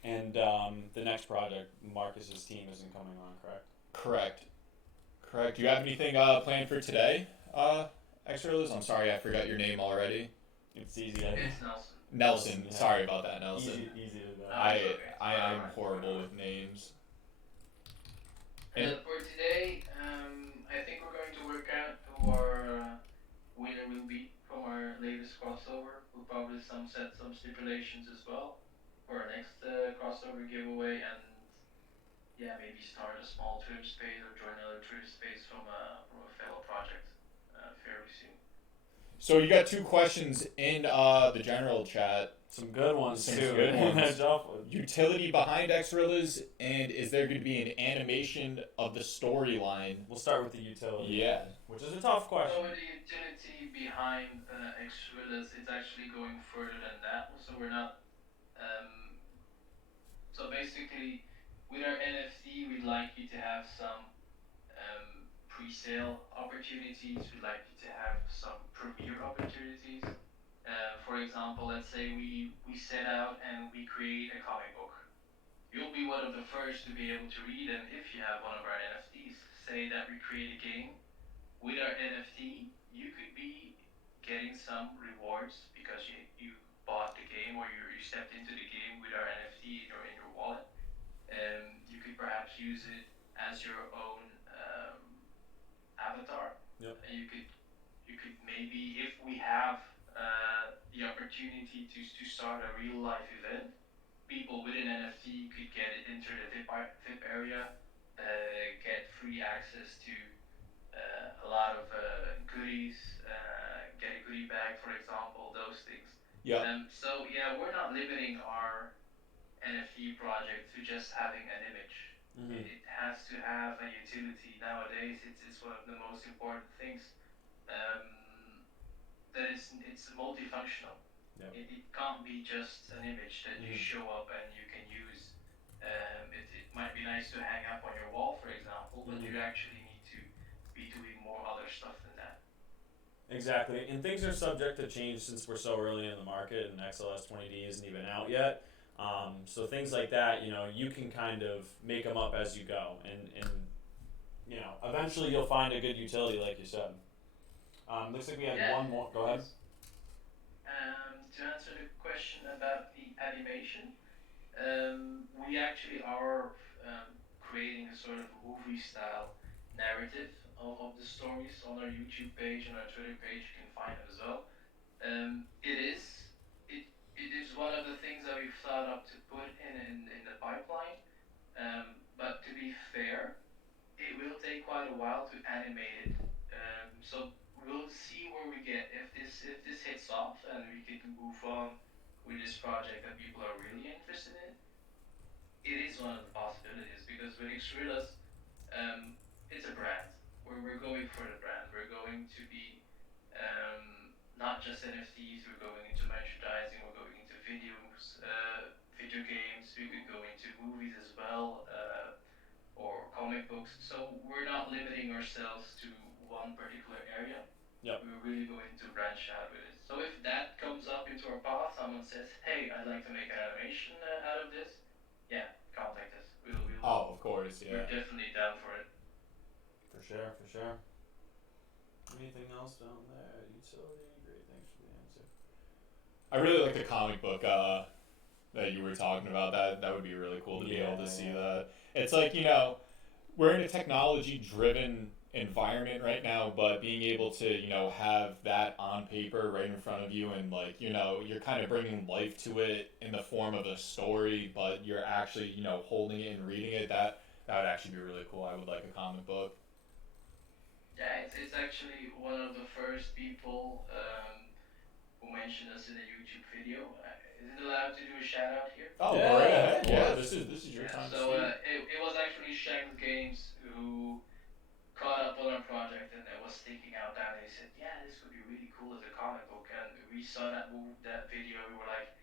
And the next project, Marcus's team isn't coming on, correct? Correct. Do you have anything planned for today, Xrillaz? I'm sorry, I forgot your name already. It's easy. It's Nelson. Nelson. Yeah. Sorry about that, Nelson. Easy to do. I'm horrible with names. For today, I think we're going to work out who our winner will be from our latest crossover. We'll probably set some stipulations as well for our next crossover giveaway, and yeah, maybe start a small Twitter space or join another Twitter space from a fellow project fairly soon. So you got 2 questions in the general chat. Some good ones Some too. good ones. Tough. Utility behind Xrillaz, and is there going to be an animation of the storyline? We'll start with the utility. Yeah. Which is a tough question. So the utility behind Xrillaz is actually going further than that. So we're not. So basically, with our NFT, we'd like you to have some pre-sale opportunities. We'd like you to have some premiere opportunities. For example, let's say we set out and we create a comic book. You'll be one of the first to be able to read, and if you have one of our NFTs, say that we create a game. With our NFT, you could be getting some rewards because you bought the game or you stepped into the game with our NFT or in your wallet. You could perhaps use it as your own avatar. Yep. And you could maybe, if we have the opportunity to start a real life event, people with an NFT could get it, enter the VIP area, get free access to a lot of goodies, get a goodie bag, for example, those things. Yeah. So yeah, we're not limiting our NFT project to just having an image. Mm-hmm. It has to have a utility. Nowadays, it's one of the most important things. That it's multifunctional. Yep. It can't be just an image that you show up and you can use. It might be nice to hang up on your wall, for example, but you actually need to be doing more other stuff than that. Exactly, and things are subject to change since we're so early in the market, and XLS 20D isn't even out yet. So things like that, you can kind of make them up as you go, and eventually you'll find a good utility, like you said. Looks like we had one more. Go ahead. To answer the question about the animation, we actually are creating a sort of movie-style narrative of the stories on our YouTube page and our Twitter page. You can find them as well. It is one of the things that we've thought up to put in the pipeline. But to be fair, it will take quite a while to animate it. So we'll see where we get. If this hits off and we can move on with this project that people are really interested in, it is one of the possibilities, because with Xrillaz, it's a brand. We're going for the brand. We're going to be not just NFTs. We're going into merchandising. We're going into videos, video games. We could go into movies as well, or comic books. So we're not limiting ourselves to one particular area. Yep. We're really going to branch out with it. So if that comes up into our path, someone says, "Hey, I'd like to make an animation out of this," yeah, contact us. We'll Oh, of course, yeah. We're definitely down for it. For sure. Anything else down there? Utility, great, thanks for the answer. I really like the comic book that you were talking about. That would be really cool to be able to see that. It's like, we're in a technology-driven environment right now, but being able to, have that on paper right in front of you, and you're kind of bringing life to it in the form of a story, but you're actually, holding it and reading it, that would actually be really cool. I would like a comic book. Yeah, it's actually one of the first people who mentioned us in a YouTube video. Is it allowed to do a shout out here? Oh, yeah, go right ahead. Yeah, this is your time to so speak. it was actually Shanks Games who caught up on our project and was thinking out that, and he said, "Yeah, this would be really cool as a comic book." And we saw that video. We were like,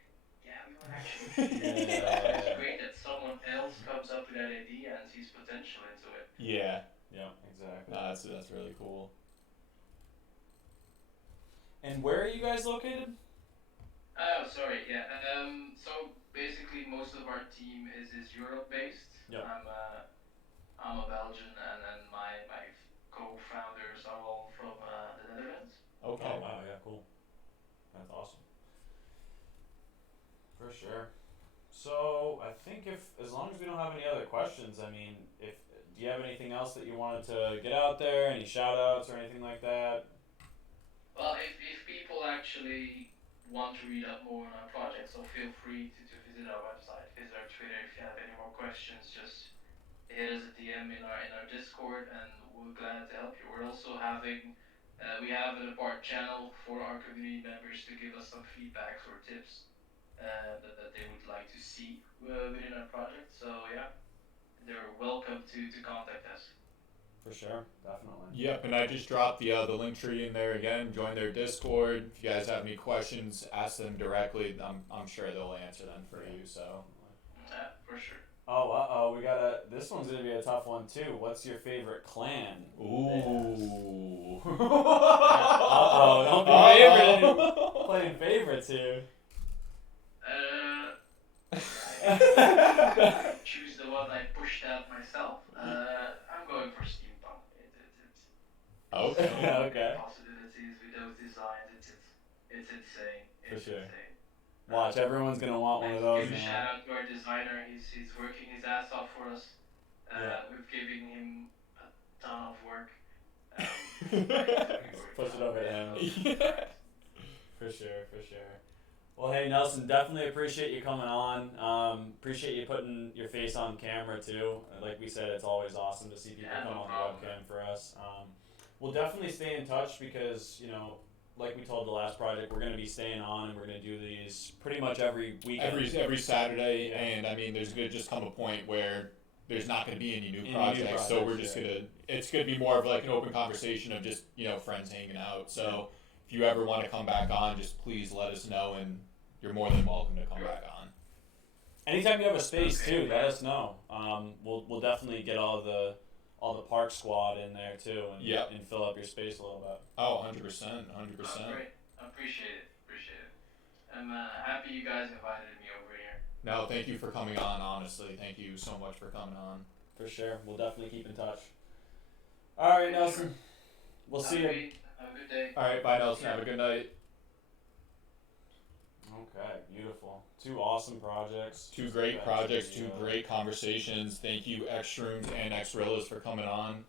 yeah, we might actually. It's great that someone else comes up with that idea and sees potential into it. Yeah. Yeah, exactly. That's really cool. And where are you guys located? Oh, sorry. Yeah. So basically, most of our team is Europe based. Yep. I'm a Belgian, and my co-founders are all from the Netherlands. Okay. Oh wow, yeah, cool. That's awesome. For sure. So I think as long as we don't have any other questions, I mean, if do you have anything else that you wanted to get out there? Any shout outs or anything like that? Well, if people actually want to read up more on our project, so feel free to visit our website, visit our Twitter. If you have any more questions, just hit us a DM in our Discord, and we're glad to help you. We're also having we have an apart channel for our community members to give us some feedbacks or tips that they would like to see within our project. So yeah, they're welcome to contact us. For sure, definitely. Yep, and I just dropped the link tree in there again. Join their Discord. If you guys have any questions, ask them directly. I'm sure they'll answer them for you. So. Yeah, for sure. Oh, we gotta. This one's gonna be a tough one too. What's your favorite clan? Ooh. Don't be favorite. Playing favorites here. Choose the one I pushed out myself. I'm going for steampunk. Okay. Okay. Possibilities with those designs. It's insane. For It's sure. insane. Watch, everyone's gonna want one of those Give a now. shout out to our designer. He's working his ass off for us. We've given him a ton of work. Push it over to him. For sure. Well, hey Nelson, definitely appreciate you coming on. Appreciate you putting your face on camera too. Like we said, it's always awesome to see people come on the webcam for us. We'll definitely stay in touch because, like we told the last project, we're going to be staying on and we're going to do these pretty much every weekend. Every Saturday, Yeah. and I mean, there's going to just come a point where there's not going to be any new projects, so we're just it's going to be more of like an open conversation of just, friends hanging out. So if you ever want to come back on, just please let us know, and you're more than welcome to come back on. Anytime you have a space too, let us know. We'll definitely get all the Park squad in there too, and fill up your space a little bit. Oh, 100%. Great. I appreciate it. I'm happy you guys invited me over here. No, thank you for coming on, honestly. Thank you so much for coming on. For sure. We'll definitely keep in touch. All right, Nelson. We'll see you. Have a good day. All right, bye, Nelson. Have a good night. Okay, beautiful. 2 awesome projects. 2 great projects, 2 great conversations. Thank you, xShrooms and Xrillaz, for coming on.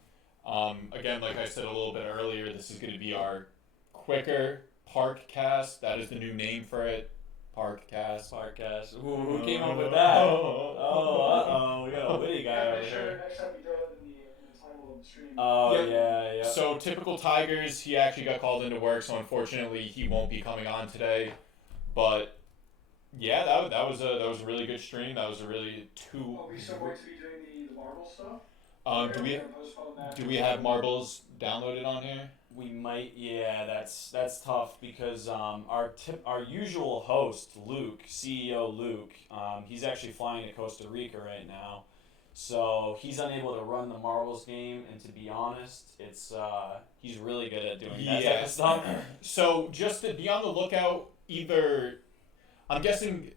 Again, like I said a little bit earlier, this is going to be our quicker Parc-cast. That is the new name for it. Parc-cast. Parc-cast. Ooh, who came up with that? We got a witty guy over here. Next time we do it in the title of the stream. Oh, yeah. So, typical Tigers, he actually got called into work, so unfortunately he won't be coming on today. But yeah, that was a really good stream. That was a really Are we still going to be doing the marble stuff? Do we have marbles downloaded on here? We might. Yeah, that's tough because our usual host Luke, CEO Luke, he's actually flying to Costa Rica right now, so he's unable to run the marbles game. And to be honest, it's he's really good at doing that type of stuff. So just to be on the lookout. Either, I'm guessing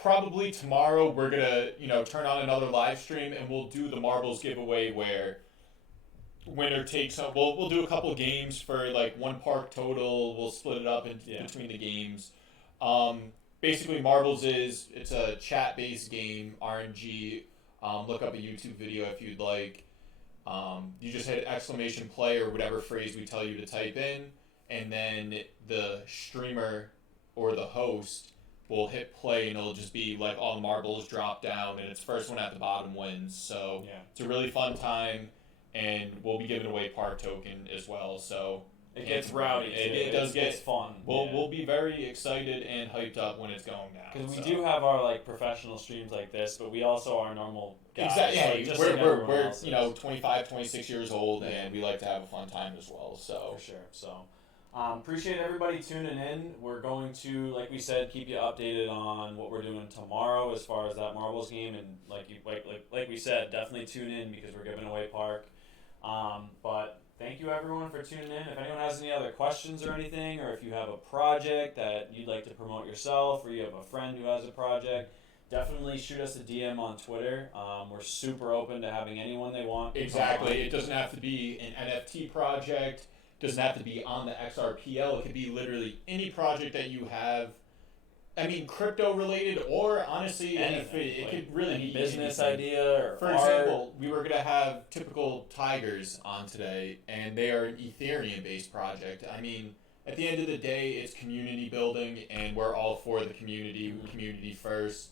probably tomorrow we're gonna, turn on another live stream and we'll do the marbles giveaway where winner takes up. We'll do a couple of games for like 1 park total. We'll split it up between the games. Basically, marbles it's a chat-based game, RNG. Look up a YouTube video if you'd like. You just hit !play or whatever phrase we tell you to type in, and then the streamer or the host will hit play, and it'll just be like all the marbles drop down, and it's first one at the bottom wins. So it's a really fun time, and we'll be giving away park token as well. So it gets rowdy. It does get fun. We'll be very excited and hyped up when it's going down. Because we do have our professional streams like this, but we also are normal guys. Exactly. So we're 25, 26 years old, and we like to have a fun time as well. So for sure. So. Appreciate everybody tuning in. We're going to, like we said, keep you updated on what we're doing tomorrow as far as that marbles game, and like we said, definitely tune in because we're giving away Park. But thank you everyone for tuning in. If anyone has any other questions or anything, or if you have a project that you'd like to promote yourself, or you have a friend who has a project, definitely shoot us a DM on Twitter. We're super open to having anyone they want. Exactly. It doesn't have to be an NFT project. Doesn't have to be on the XRPL. It could be literally any project that you have. I mean, crypto related, or honestly, Anything, it could really be business anything. idea or For art. example, we were gonna have Typical Tigers on today, and they are an Ethereum-based project. I mean, at the end of the day, it's community building, and we're all for the community, community first.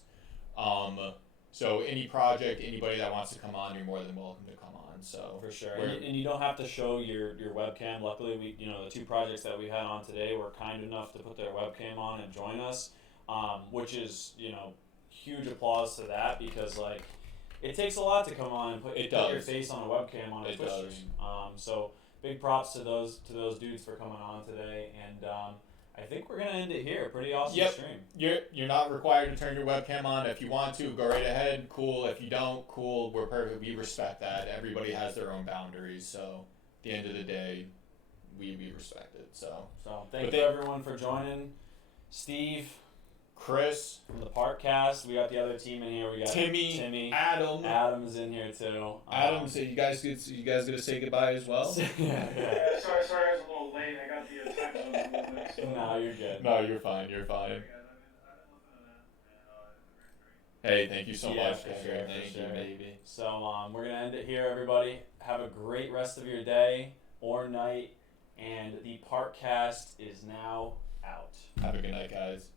So any project, anybody that wants to come on, you're more than welcome to come on. So For sure, and you don't have to show your webcam. Luckily, the 2 projects that we had on today were kind enough to put their webcam on and join us, which is huge applause to that, because like it takes a lot to come on and put your face on a webcam on a Twitch stream. So big props to those dudes for coming on today, and I think we're gonna end it here. Pretty awesome stream. You're not required to turn your webcam on. If you want to, go right ahead. Cool. If you don't, cool. We're perfect. We respect that. Everybody has their own boundaries. So at the end of the day, we respect it. So thank you everyone for joining. Steve, Chris, from the Parc-cast. We got the other team in here. We got Timmy, Adam. Adam's in here too. Adam, so you guys gonna say goodbye as well? Yeah, sorry, I was a little late. I got the time zone a little bit. So. No, you're good. No, you're fine. You're fine. Hey, thank you so much. For sure, Thank you, baby. So we're gonna end it here, everybody. Have a great rest of your day or night, and the Parc-cast is now out. Have a good night, guys.